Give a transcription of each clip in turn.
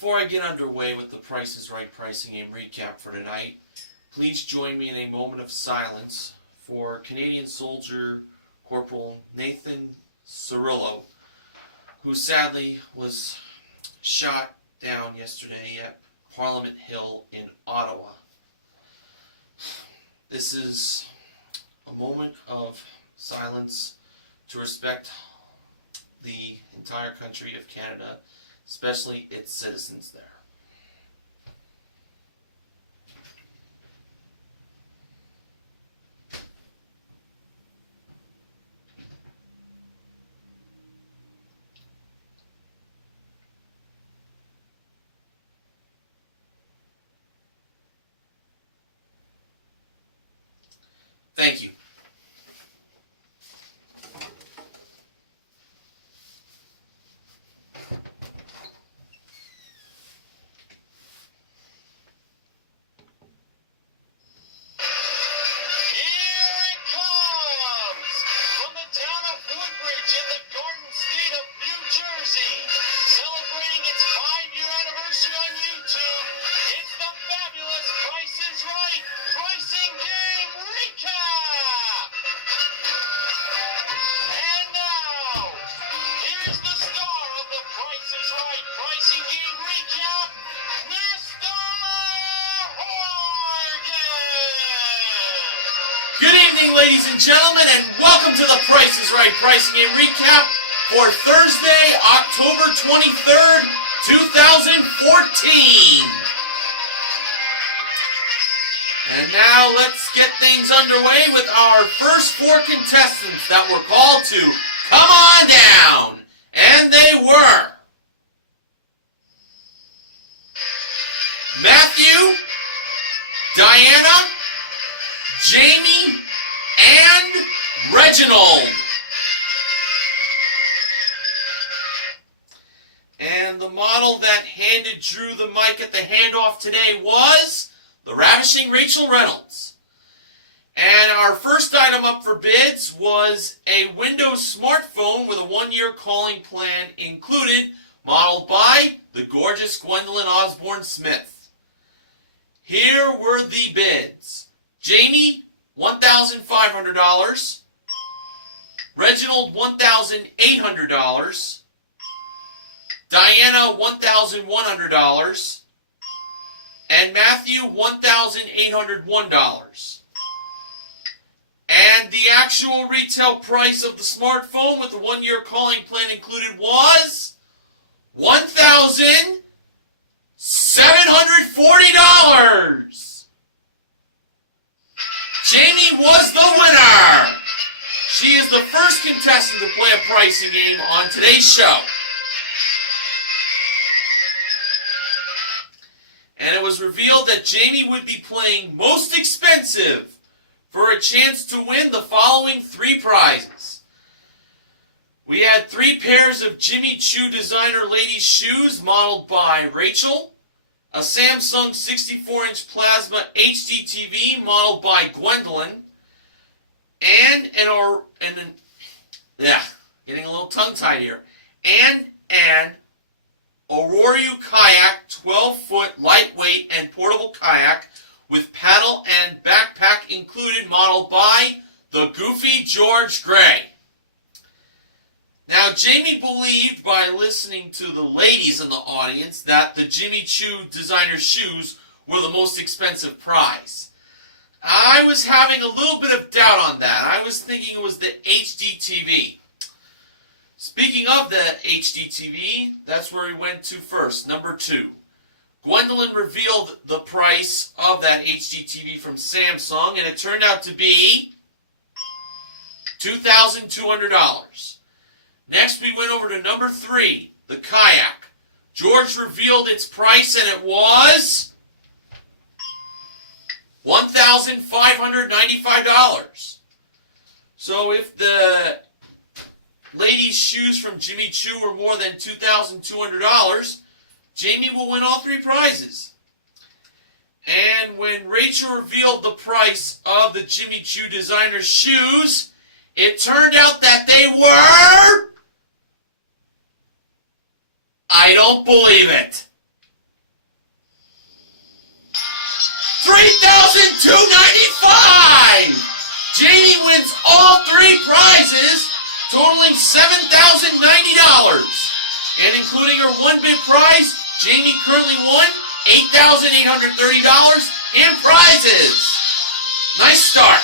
Before I get underway with the Price is Right pricing game recap for tonight, please join me in a moment of silence for Canadian soldier Corporal Nathan Cirillo, who sadly was shot down yesterday at Parliament Hill in Ottawa. This is a moment of silence to respect the entire country of Canada, especially its citizens there. Thank you. Celebrating its 5-year anniversary on YouTube, it's the fabulous Price is Right pricing game recap! And now, here's the star of the Price is Right pricing game recap, Mr. Horgan! Good evening, ladies and gentlemen, and welcome to the Price is Right pricing game recap for Thursday, October 23rd, 2014. And now let's get things underway with our first 4 contestants that were called to come on down. And they were Matthew, Diana, Jamie, and Reginald. And the model that handed Drew the mic at the handoff today was the ravishing Rachel Reynolds. And our first item up for bids was a Windows smartphone with a 1-year calling plan included, modeled by the gorgeous Gwendolyn Osborne Smith. Here were the bids. Jamie, $1,500. Reginald, $1,800. Diana, $1,100, and Matthew, $1,801. And the actual retail price of the smartphone with the 1-year calling plan included was $1,740. Jamie was the winner. She is the first contestant to play a pricing game on today's show. And it was revealed that Jamie would be playing most expensive for a chance to win the following 3 prizes. We had 3 pairs of Jimmy Choo designer ladies shoes modeled by Rachel, a Samsung 64-inch plasma HD TV modeled by Gwendolyn, and getting a little tongue-tied here, and an Oroyu Kayak 12-foot lightweight and portable kayak with paddle and backpack included, modeled by the Goofy George Gray. Now, Jamie believed by listening to the ladies in the audience that the Jimmy Choo designer shoes were the most expensive prize. I was having a little bit of doubt on that. I was thinking it was the HD TV. Speaking of the HD TV, that's where we went to first, number 2. Gwendolyn revealed the price of that HD TV from Samsung, and it turned out to be $2,200. Next, we went over to number 3, the kayak. George revealed its price, and it was $1,595. So if the ladies' shoes from Jimmy Choo were more than $2,200, Jamie will win all 3 prizes. And when Rachel revealed the price of the Jimmy Choo designer shoes, it turned out that they were... I don't believe it. $3,295! Jamie wins all three prizes, totaling $7,090. And including her one big prize, Jamie currently won $8,830 in prizes. Nice start.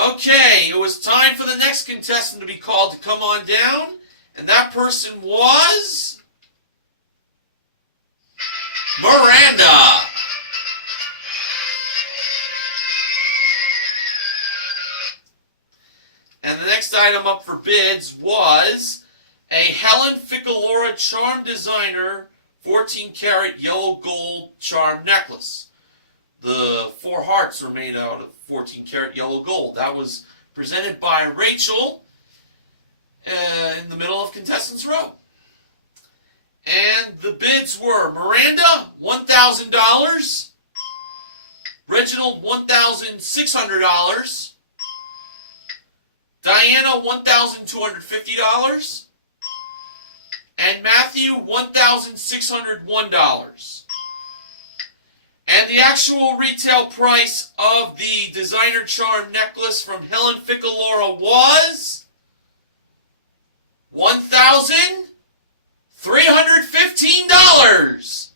Okay, it was time for the next contestant to be called to come on down, and that person was Miranda. And the next item up for bids was a Helen Ficalora Charm Designer 14-karat yellow gold charm necklace. The four hearts were made out of 14-karat yellow gold. That was presented by Rachel in the middle of contestants row. And the bids were Miranda, $1,000. Reginald, $1,600. Diana, $1,250. And Matthew, $1,601. And the actual retail price of the designer charm necklace from Helen Ficalora was $1,315.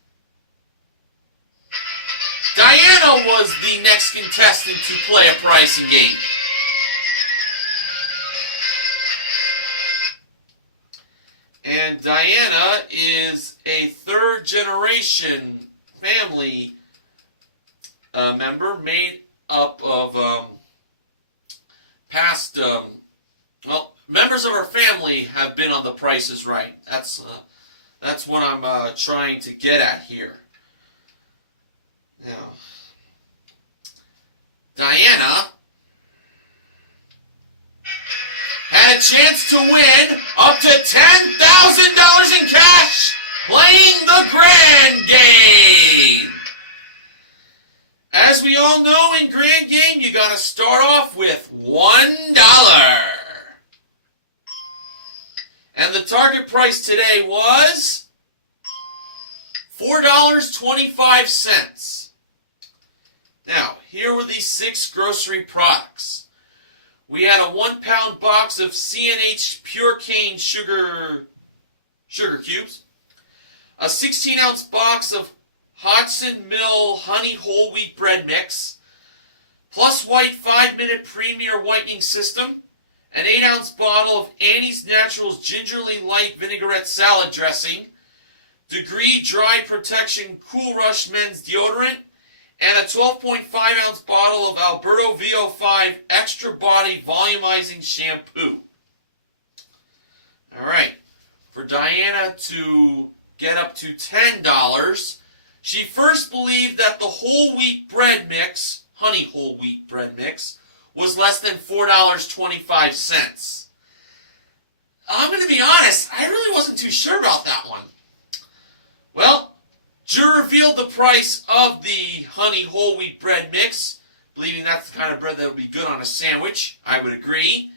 Diana was the next contestant to play a pricing game. And Diana is a third-generation family member made up of past, members of her family have been on The Price is Right. That's what I'm trying to get at here. Now, Diana had a chance to win up to $10,000 in cash playing the Grand Game. As we all know, in Grand Game, you got to start off with $1. And the target price today was $4.25. Now, here were these 6 grocery products. We had a 1-pound box of C&H Pure Cane sugar cubes, a 16-ounce box of Hodgson Mill Honey Whole Wheat Bread Mix, Plus White 5-Minute Premier Whitening System, an 8-ounce bottle of Annie's Naturals Gingerly Light Vinaigrette Salad Dressing, Degree Dry Protection Cool Rush Men's Deodorant, and a 12.5-ounce bottle of Alberto VO5 Extra Body Volumizing Shampoo. All right, for Diana to get up to $10, she first believed that the whole wheat bread mix, honey whole wheat bread mix, was less than $4.25. I'm going to be honest, I really wasn't too sure about that one. Well, Jura revealed the price of the honey whole wheat bread mix, believing that's the kind of bread that would be good on a sandwich. I would agree.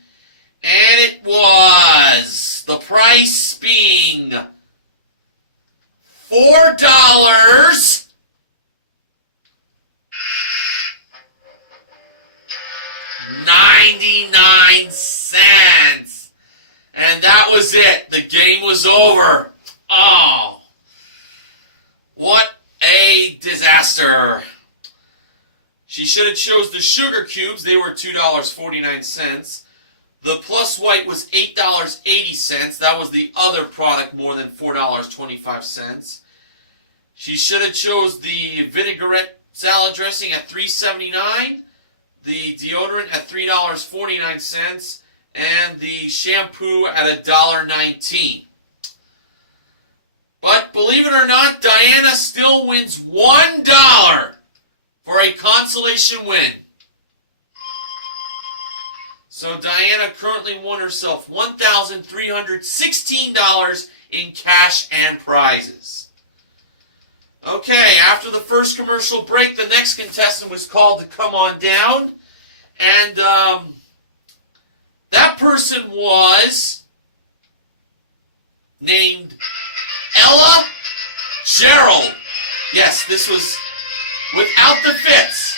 And it was, the price being $4.99. And that was it. The game was over. Oh. What a disaster. She should have chose the sugar cubes. They were $2.49. The Plus White was $8.80. That was the other product more than $4.25. She should have chose the vinaigrette salad dressing at $3.79, the deodorant at $3.49, and the shampoo at $1.19. But believe it or not, Diana still wins $1 for a consolation win. So Diana currently won herself $1,316 in cash and prizes. Okay, after the first commercial break, the next contestant was called to come on down. And that person was named Ella Gerald. Yes, this was without the Fitz.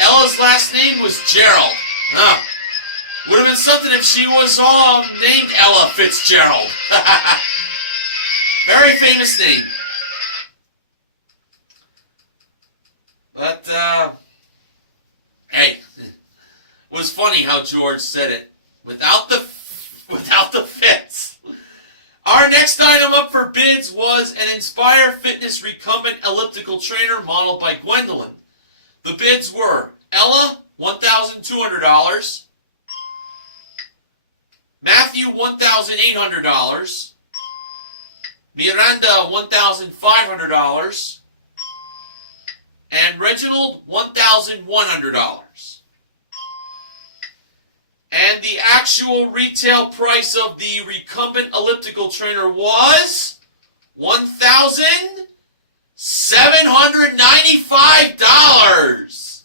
Ella's last name was Gerald. Would have been something if she was named Ella Fitzgerald. Very famous name. But, hey, it was funny how George said it. Without the Fitz. Our next item up for bids was an Inspire Fitness recumbent elliptical trainer modeled by Gwendolyn. The bids were Ella, $1,200. Matthew, $1,800. Miranda, $1,500. And Reginald, $1,100. And the actual retail price of the recumbent elliptical trainer was $1,795.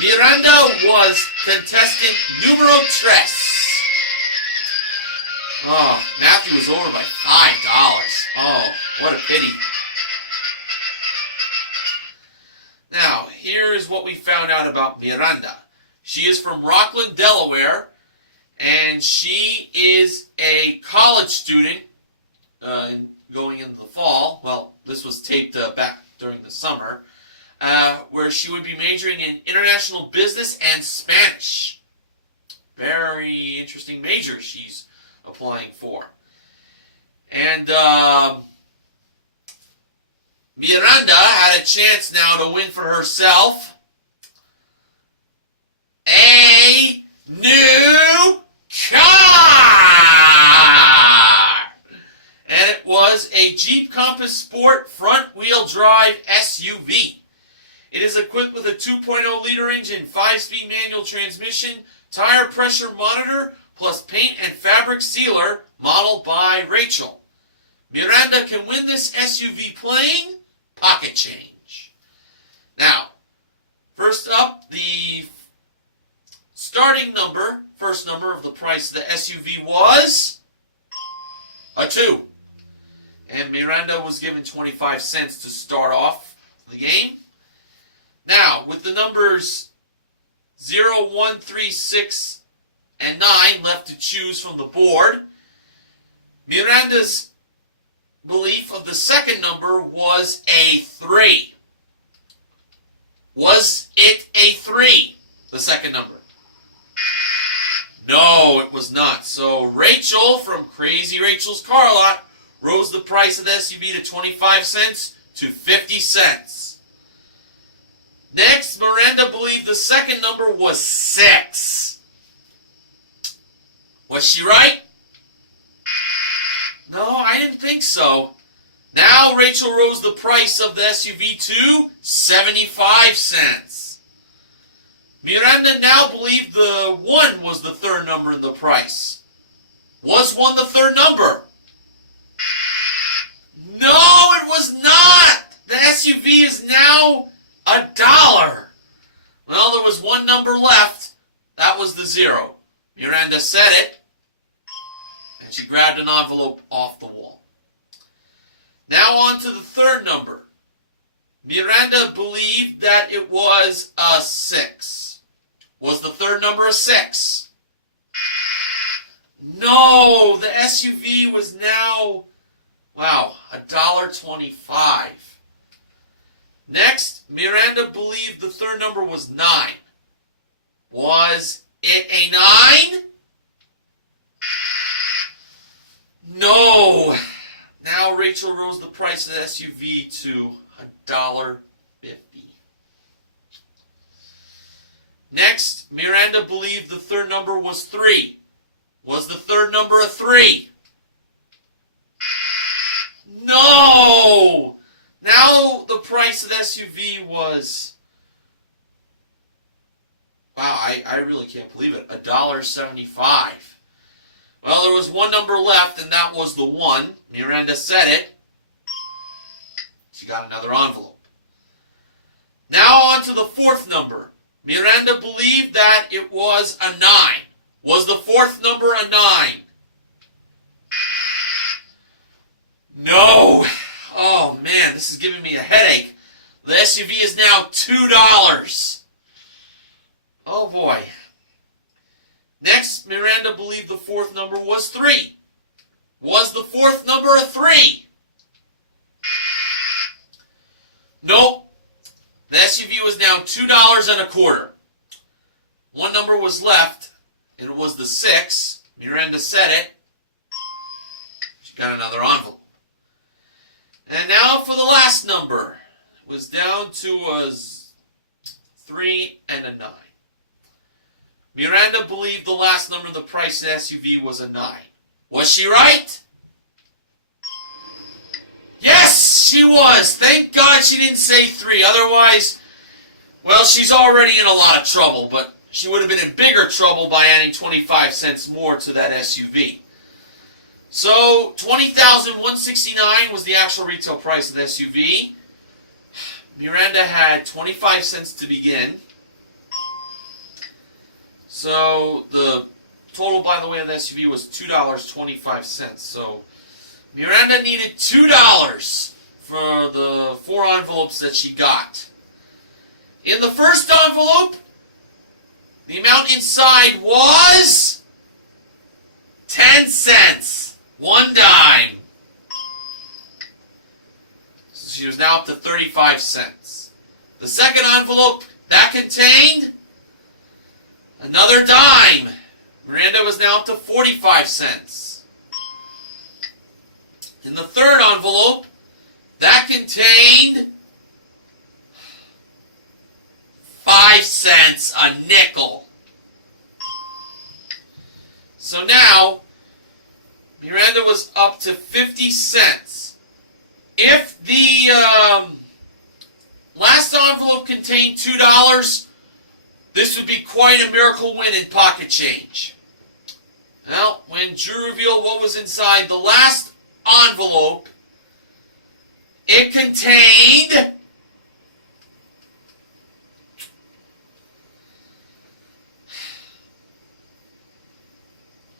Miranda was contestant numero tres. Oh, Matthew was over by $5. Oh, what a pity. Now, here is what we found out about Miranda. She is from Rockland, Delaware, and she is a college student going into the fall. Well, this was taped back during the summer, where she would be majoring in international business and Spanish. Very interesting major she's applying for. And Miranda had a chance now to win for herself a new car! And it was a Jeep Compass Sport front-wheel drive SUV. It is equipped with a 2.0-liter engine, 5-speed manual transmission, tire pressure monitor, plus paint and fabric sealer, modeled by Rachel. Miranda can win this SUV playing pocket change. Now, first up, the first number of the price of the SUV was a 2. And Miranda was given 25 cents to start off the game. Now, with the numbers 0, 1, 3, 6, and 9 left to choose from the board, Miranda's belief of the second number was a 3. Was it a 3, the second number? No, it was not. So Rachel from Crazy Rachel's Car Lot rose the price of the SUV to 25 cents to 50 cents. Next, Miranda believed the second number was 6. Was she right? No, I didn't think so. Now Rachel rose the price of the SUV to 75 cents. Miranda now believed the 1 was the third number in the price. Was 1 the third number? No, it was not. The SUV is now $1. Well, there was one number left. That was the 0. Miranda said it, and she grabbed an envelope off the wall. Now on to the third number. Miranda believed that it was a 6. Was the third number a 6? No, the SUV was now, $1.25. Next, Miranda believed the third number was 9. Was it a 9? No. Now Rachel rose the price of the SUV to $1.50. Next, Miranda believed the third number was 3. Was the third number a 3? No! Now the price of the SUV was, I really can't believe it, $1.75. Well, there was one number left, and that was the 1. Miranda said it. She got another envelope. Now on to the fourth number. Miranda believed that it was a 9. Was the fourth number a 9? No. this is giving me a headache. The SUV is now $2. Oh boy. Next, Miranda believed the fourth number was 3. Was the fourth number a 3? Nope. The SUV was now $2.25. One number was left. It was the 6. Miranda said it. She got another envelope. And now for the last number. It was down to a 3 and a 9. Miranda believed the last number of the price of the SUV was a 9. Was she right? Yes, she was. Thank God she didn't say 3. Otherwise, well, she's already in a lot of trouble, but she would have been in bigger trouble by adding 25 cents more to that SUV. So, $20,169 was the actual retail price of the SUV. Miranda had 25 cents to begin. So, the total, by the way, of the SUV was $2.25. So, Miranda needed $2 for the 4 envelopes that she got. In the first envelope, the amount inside was 10 cents. 1 dime. So she was now up to 35 cents. The second envelope, that contained another dime. Miranda was now up to 45 cents. In the third envelope, that contained 5 cents, a nickel. So now, Miranda was up to 50 cents. If the last envelope contained $2, this would be quite a miracle win in pocket change. Well, when Drew revealed what was inside the last envelope, it contained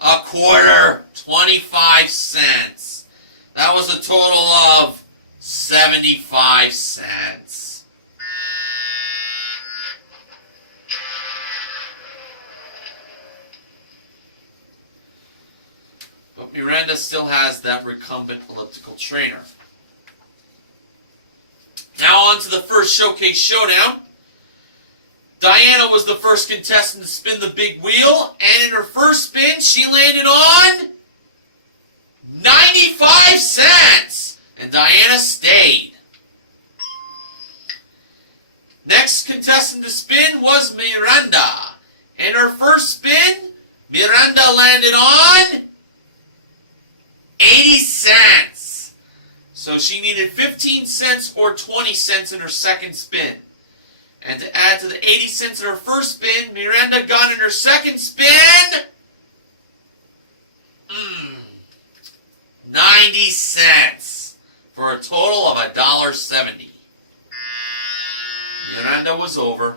a quarter, 25 cents. That was a total of 75 cents. But Miranda still has that recumbent elliptical trainer. Now on to the first showcase showdown. Diana was the first contestant to spin the big wheel, and in her first spin, she landed on 95 cents, and Diana stayed. Next contestant to spin was Miranda. In her first spin, Miranda landed on 80 cents. So she needed 15 cents or 20 cents in her second spin. And to add to the 80 cents in her first spin, Miranda got in her second spin 90 cents for a total of $1.70. Miranda was over.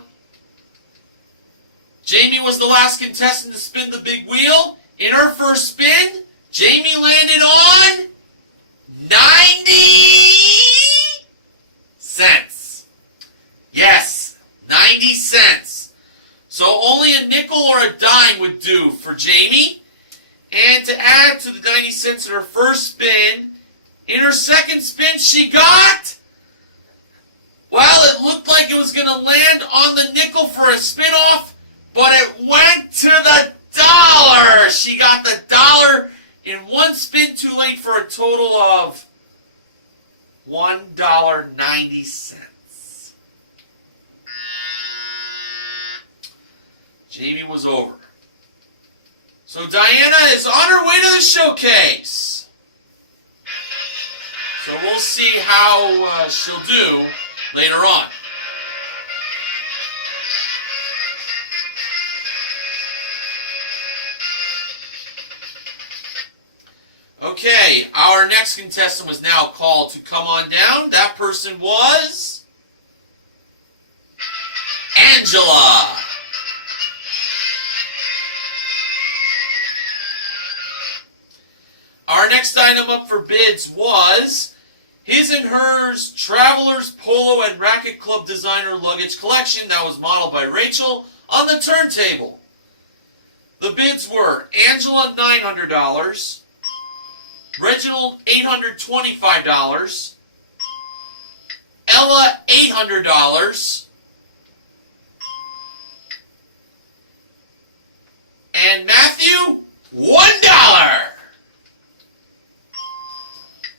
Jamie was the last contestant to spin the big wheel. In her first spin, Jamie landed on 90 cents. Yes, 90 cents. So only a nickel or a dime would do for Jamie. And to add to the 90 cents in her first spin, in her second spin she got, well, it looked like it was going to land on the nickel for a spin-off, but it went to the dollar. She got the dollar in one spin too late for a total of $1.90. Jamie was over. So Diana is on her way to the showcase. So we'll see how she'll do later on. Okay, our next contestant was now called to come on down. That person was Angela. Our next item up for bids was His and Hers Travelers Polo and Racket Club Designer Luggage Collection that was modeled by Rachel on the turntable. The bids were Angela $900, Reginald $825, Ella $800, and Matthew $1.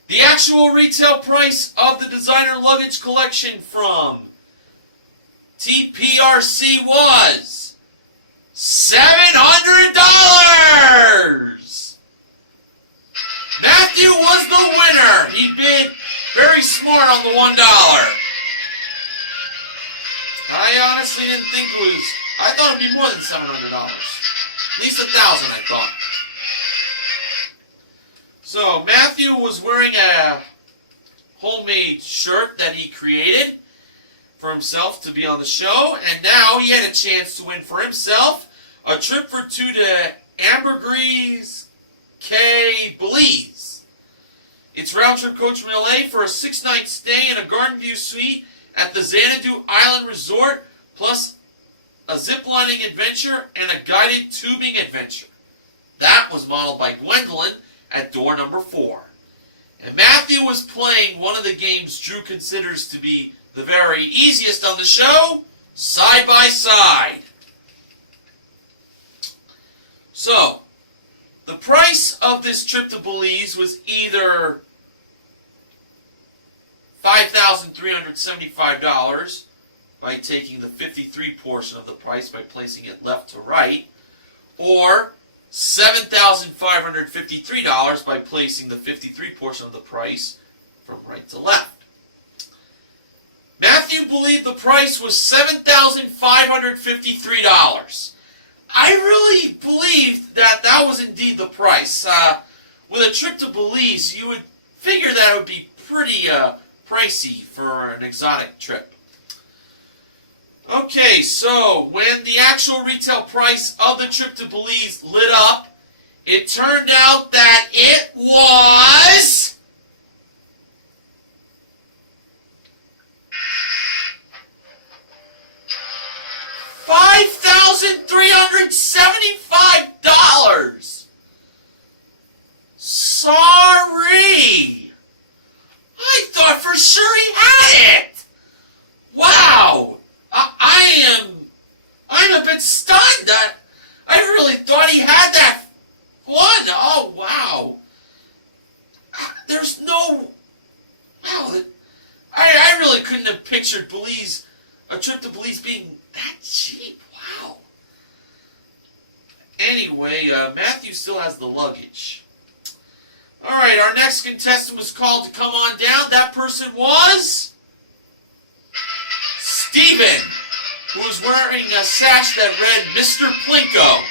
The actual retail price of the designer luggage collection from TPRC was $700. Matthew was the winner. He bid very smart on the $1. I honestly didn't think it was. I thought it'd be more than $700. At least $1,000, I thought. So Matthew was wearing a homemade shirt that he created for himself to be on the show, and now he had a chance to win for himself a trip for two to Ambergris Cay, Belize. It's round trip coach from LA for a 6-night stay in a Garden View suite at the Xanadu Island Resort, plus a ziplining adventure and a guided tubing adventure. That was modeled by Gwendolyn at door number 4. And Matthew was playing one of the games Drew considers to be the very easiest on the show, Side by Side. So, the price of this trip to Belize was either $5,375 by taking the 53 portion of the price by placing it left to right, or $7,553 by placing the 53 portion of the price from right to left. Matthew believed the price was $7,553. I really believed that that was indeed the price. With a trip to Belize, you would figure that it would be pretty pricey for an exotic trip. Okay, so when the actual retail price of the trip to Belize lit up, it turned out that it was $5,375. Sorry. I thought for sure he had it. Wow. I'm a bit stunned. I really thought he had that one. Oh, wow. There's no... Wow. I really couldn't have pictured Belize, a trip to Belize being that cheap. Wow. Anyway, Matthew still has the luggage. Alright, our next contestant was called to come on down. That person was... Steven, who was wearing a sash that read Mr. Plinko.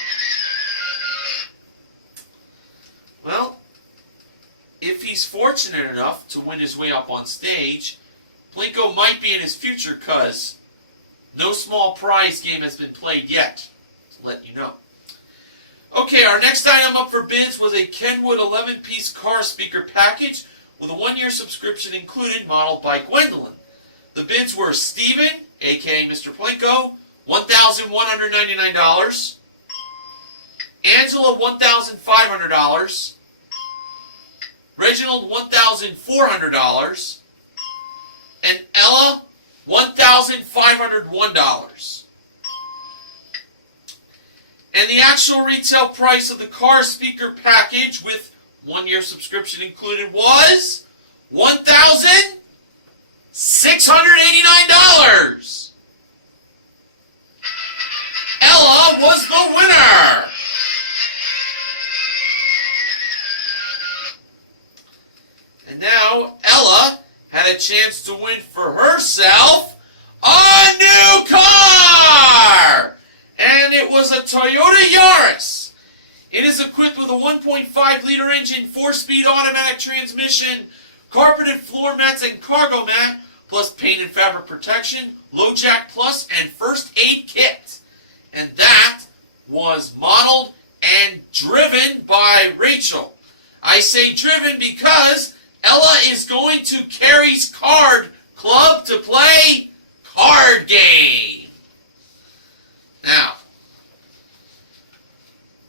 Well, if he's fortunate enough to win his way up on stage, Plinko might be in his future, because no small prize game has been played yet, to let you know. Okay, our next item up for bids was a Kenwood 11-piece car speaker package with a 1-year subscription included, modeled by Gwendolyn. The bids were Steven, a.k.a. Mr. Plinko, $1,199. Angela, $1,500. Reginald, $1,400. And Ella, $1,501. And the actual retail price of the car speaker package with 1-year subscription included was $1,689. Ella was the winner. And now Ella had a chance to win for herself a new car. And it was a Toyota Yaris. It is equipped with a 1.5-liter engine, 4-speed automatic transmission, carpeted floor mats and cargo mat, plus paint and fabric protection, low jack plus, and first aid kit. And that was modeled and driven by Rachel. I say driven because Ella is going to Carrie's Card Club to play Card Game. Now,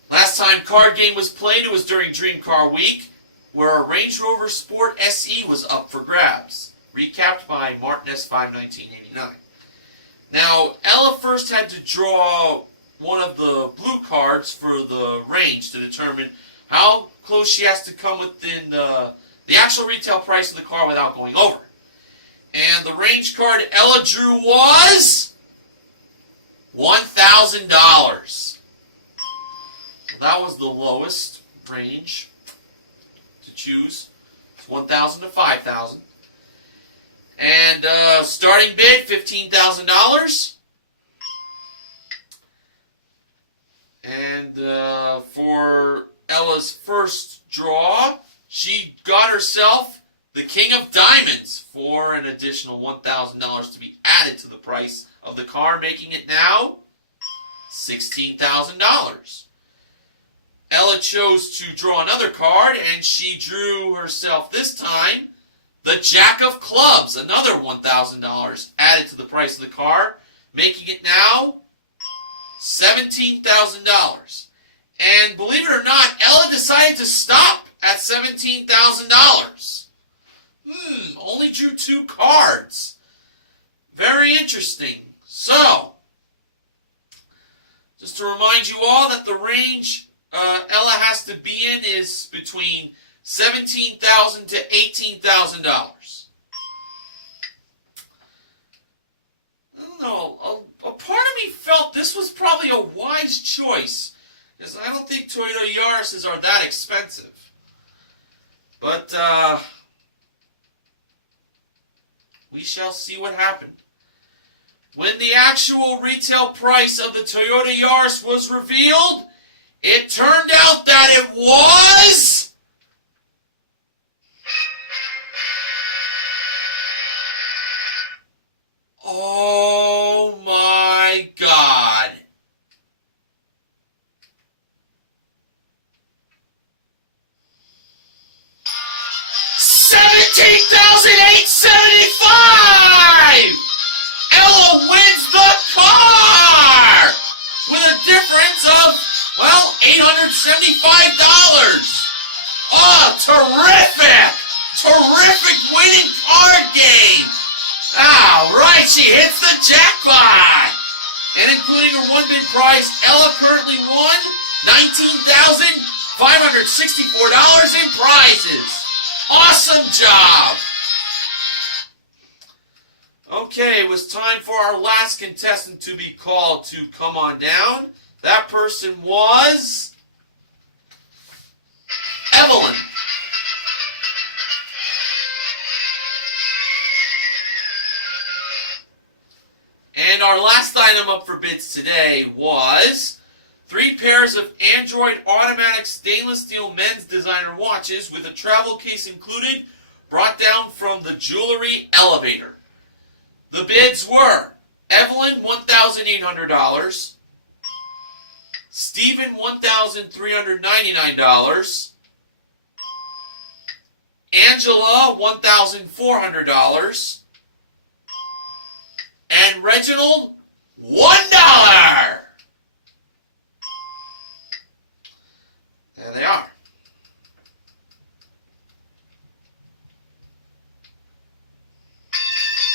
last time Card Game was played, it was during Dream Car Week, where a Range Rover Sport SE was up for grabs. Recapped by Martin S5 1989. Now, Ella first had to draw one of the blue cards for the range to determine how close she has to come within the actual retail price of the car without going over. And the range card Ella drew was $1,000. That was the lowest range to choose. It's $1,000 to $5,000. And starting bid, $15,000. And for Ella's first draw, she got herself the King of Diamonds for an additional $1,000 to be added to the price of the car, making it now $16,000. Ella chose to draw another card, and she drew herself this time the Jack of Clubs, another $1,000 added to the price of the car, making it now $17,000. And believe it or not, Ella decided to stop at $17,000. Only drew 2 cards. Very interesting. So, just to remind you all that the range Ella has to be in is between $17,000 to $18,000. I don't know. A part of me felt this was probably a wise choice, because I don't think Toyota Yaris's are that expensive. But we shall see what happened. When the actual retail price of the Toyota Yaris was revealed, it turned out that it was oh my God. $17,875! Ella wins the car with a difference of, well, $875. Oh, terrific! Terrific winning card game! Ah, right, she hits the jackpot! And including her one bid prize, Ella currently won $19,564 in prizes. Awesome job! Okay, it was time for our last contestant to be called to come on down. That person was Evelyn. And our last item up for bids today was 3 pairs of Android automatic stainless steel men's designer watches with a travel case included, brought down from the jewelry elevator. The bids were Evelyn, $1,800, Stephen, $1,399, Angela, $1,400, and Reginald, $1. There they are.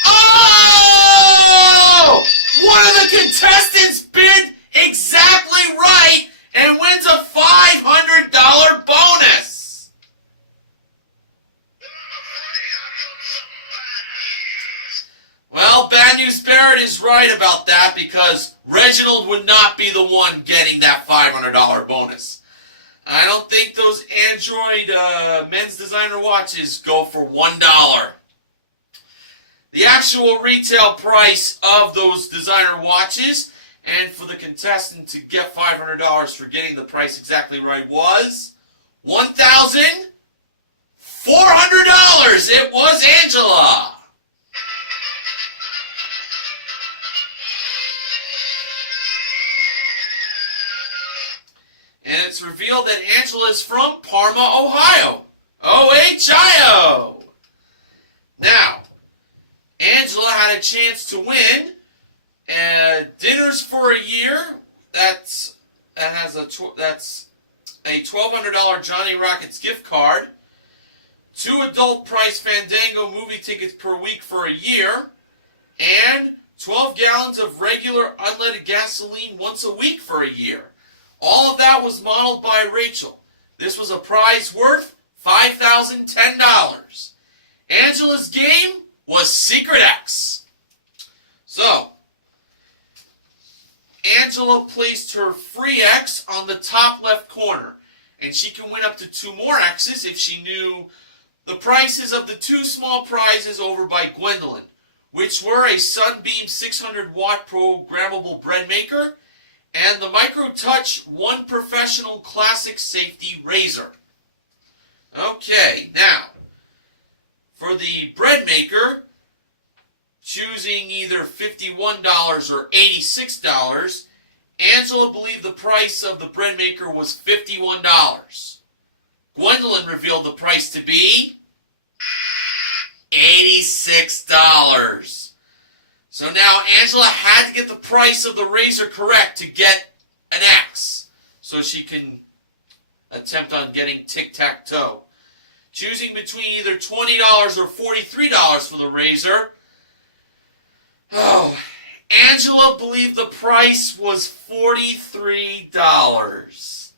Oh! One of the contestants bid exactly right and wins a $500 bonus. Well, Bad News Barrett is right about that, because Reginald would not be the one getting that $500 bonus. I don't think those Android men's designer watches go for $1. The actual retail price of those designer watches, and for the contestant to get $500 for getting the price exactly right, was $1,400. It was Angela. And it's revealed that Angela is from Parma, Ohio. OHIO. Now, Angela had a chance to win Dinners for a Year. That's a $1,200 Johnny Rockets gift card. 2 adult price Fandango movie tickets per week for a year. And 12 gallons of regular unleaded gasoline once a week for a year. All of that was modeled by Rachel. This was a prize worth $5,010. Angela's game was Secret X. So, Angela placed her free X on the top left corner, and she can win up to 2 more X's if she knew the prices of the 2 small prizes over by Gwendolyn, which were a Sunbeam 600 watt programmable bread maker and the Micro Touch One Professional Classic Safety Razor. Okay, now, for the bread maker, choosing either $51 or $86, Angela believed the price of the bread maker was $51. Gwendolyn revealed the price to be $86. So now Angela had to get the price of the razor correct to get an X, so she can attempt on getting tic-tac-toe. Choosing between either $20 or $43 for the razor. Oh, Angela believed the price was $43.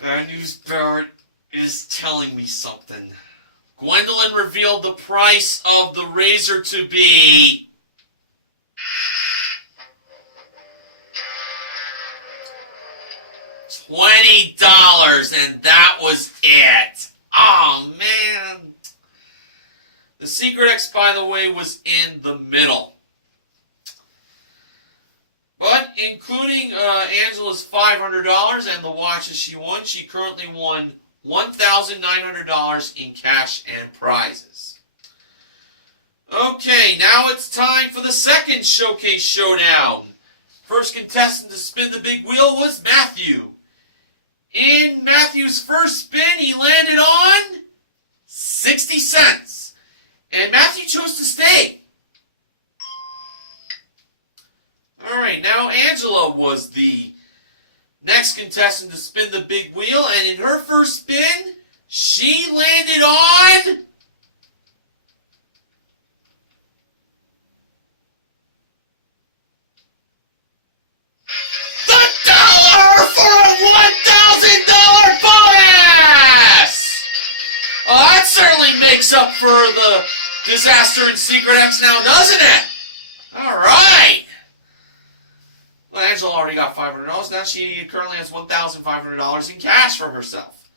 Bad News Barrett is telling me something. Gwendolyn revealed the price of the razor to be $20, and that was it. Oh, man. The Secret X, by the way, was in the middle. But including Angela's $500 and the watches she won, she currently won $1,900 in cash and prizes. Okay, now it's time for the second showcase showdown. First contestant to spin the big wheel was Matthew. In Matthew's first spin, he landed on 60 cents. And Matthew chose to stay. Alright, now Angela was the next contestant to spin the big wheel, and in her first spin, she landed on the dollar for a $1,000 bonus! Oh, that certainly makes up for the disaster in Secret X now, doesn't it? Alright. Well, Angela already got $500. Now she currently has $1,500 in cash for herself.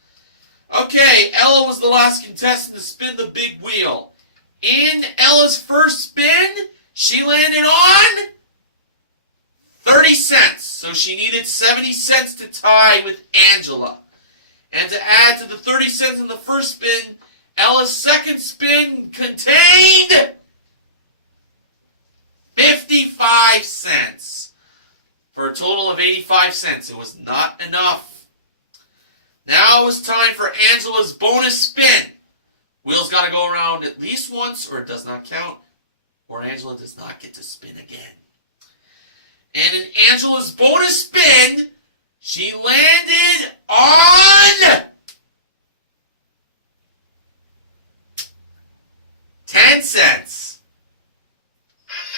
Okay, Ella was the last contestant to spin the big wheel. In Ella's first spin, she landed on 30 cents. So she needed 70 cents to tie with Angela. And to add to the 30 cents in the first spin, Ella's second spin contained 55 cents. For a total of 85 cents. It was not enough. Now it was time for Angela's bonus spin. Wheel's got to go around at least once or it does not count, or Angela does not get to spin again. And in Angela's bonus spin, she landed on 10 cents.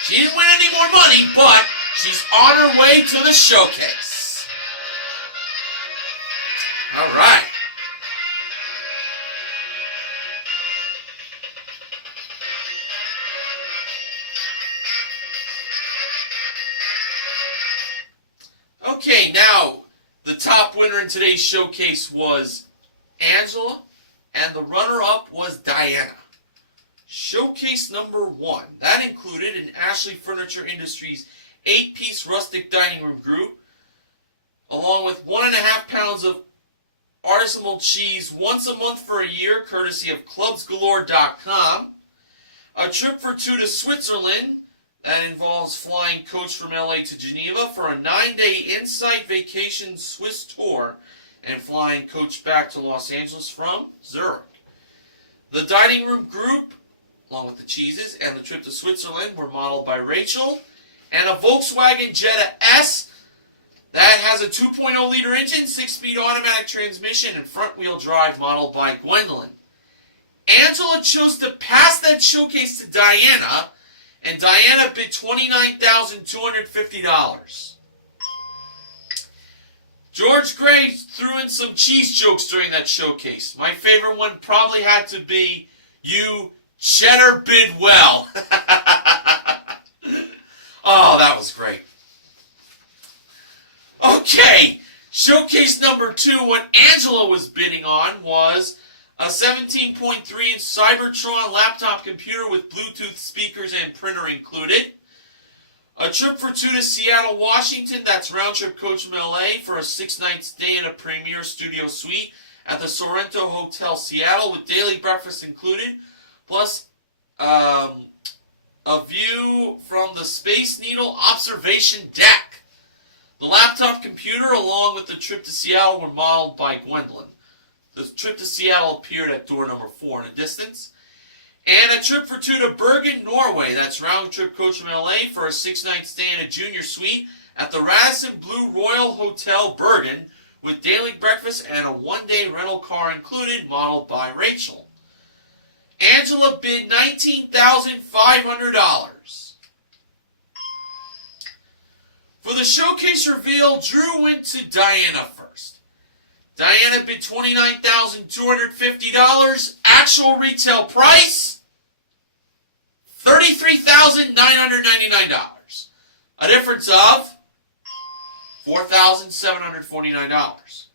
She didn't win any more money, but she's on her way to the showcase. All right. Okay, now the top winner in today's showcase was Angela, and the runner-up was Diana. Showcase number 1. That included an Ashley Furniture Industries 8-piece rustic dining room group, along with 1.5 pounds of artisanal cheese once a month for a year, courtesy of clubsgalore.com. A trip for 2 to Switzerland. That involves flying coach from LA to Geneva for a 9-day inside vacation Swiss tour and flying coach back to Los Angeles from Zurich. The dining room group, along with the cheeses, and the trip to Switzerland were modeled by Rachel. And a Volkswagen Jetta S that has a 2.0-liter engine, 6-speed automatic transmission, and front-wheel drive modeled by Gwendolyn. Angela chose to pass that showcase to Diana, and Diana bid $29,250. George Gray threw in some cheese jokes during that showcase. My favorite one probably had to be, "You cheddar bid well." Oh, that was great. Okay, showcase number 2, what Angela was bidding on was a 17.3-inch Cybertron laptop computer with Bluetooth speakers and printer included. A trip for 2 to Seattle, Washington, that's round-trip coach from LA for a 6-night stay in a premier studio suite at the Sorrento Hotel Seattle with daily breakfast included, plus a view from the Space Needle observation deck. The laptop computer, along with the trip to Seattle, were modeled by Gwendolyn. The trip to Seattle appeared at door number 4 in the distance. And a trip for 2 to Bergen, Norway. That's round-trip coach from LA for a 6-night stay in a junior suite at the Radisson Blue Royal Hotel, Bergen, with daily breakfast and a 1-day rental car included, modeled by Rachel. Angela bid $19,500. For the showcase reveal, Drew went to Diana first. Diana bid $29,250. Actual retail price, $33,999. A difference of $4,749.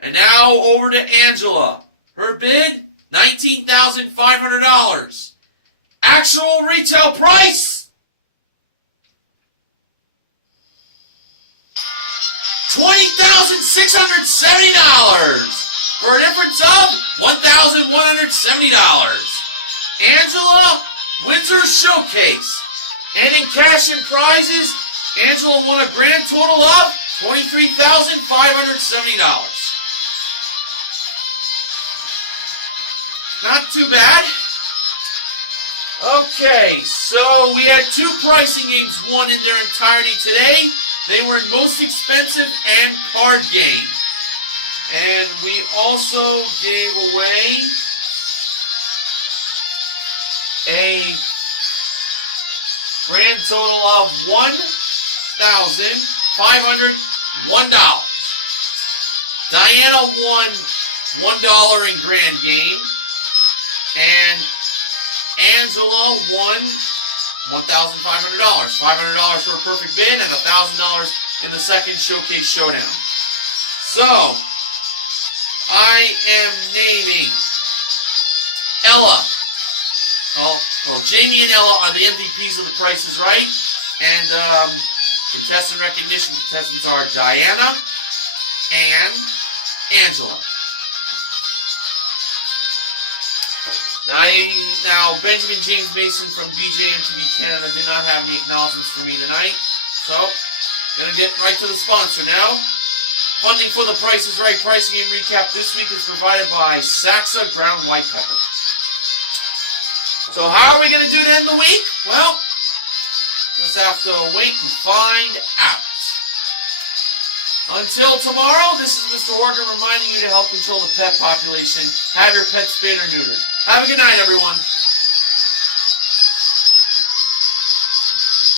And now over to Angela. Her bid, $19,500. Actual retail price, $20,670. For a difference of $1,170. Angela wins her showcase. And in cash and prizes, Angela won a grand total of $23,570. Not too bad. Okay, so we had 2 pricing games won in their entirety today. They were in most expensive and card game. And we also gave away a grand total of $1,501. Diana won $1 in grand game. And Angela won $1,500. $500 for a perfect bid and $1,000 in the second showcase showdown. So, I am naming Ella. Well, Jamie and Ella are the MVPs of The Price is Right. And contestant recognition contestants are Diana and Angela. Now, Benjamin James Mason from BJMTV Canada did not have any acknowledgments for me tonight. So, going to get right to the sponsor now. Funding for The Price is Right pricing game recap this week is provided by Saxa Ground White Pepper. So how are we going to do to end the week? Well, just have to wait and find out. Until tomorrow, this is Mr. Horgan reminding you to help control the pet population. Have your pet spayed or neutered. Have a good night, everyone.